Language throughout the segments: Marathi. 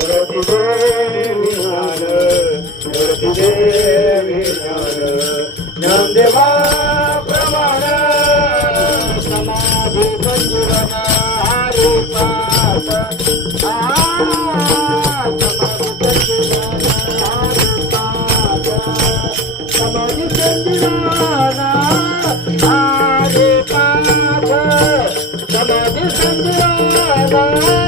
तुळशी देवी ज्ञान तुळशी देवी ज्ञान ज्ञानदेवा प्रमाण समाधी पंजुरना हरी पात समाधी पंजुरना हरी पात समाधी पंजुरना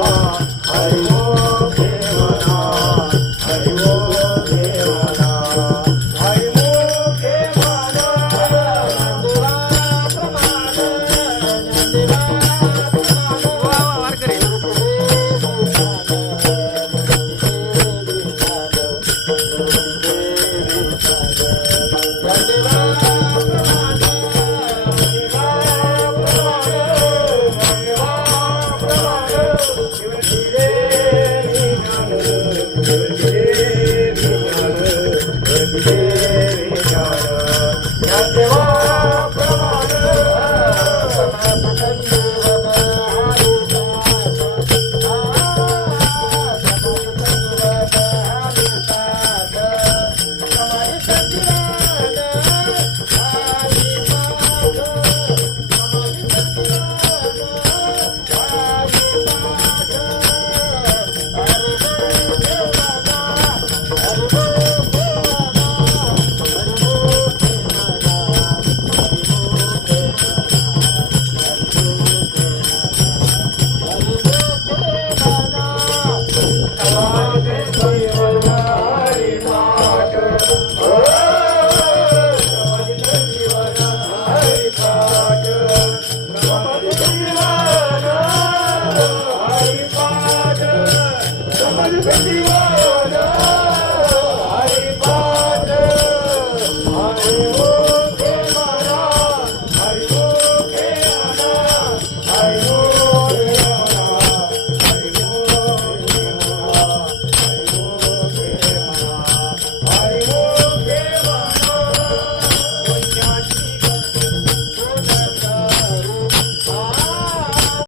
啊啊 Thank you. Thank you.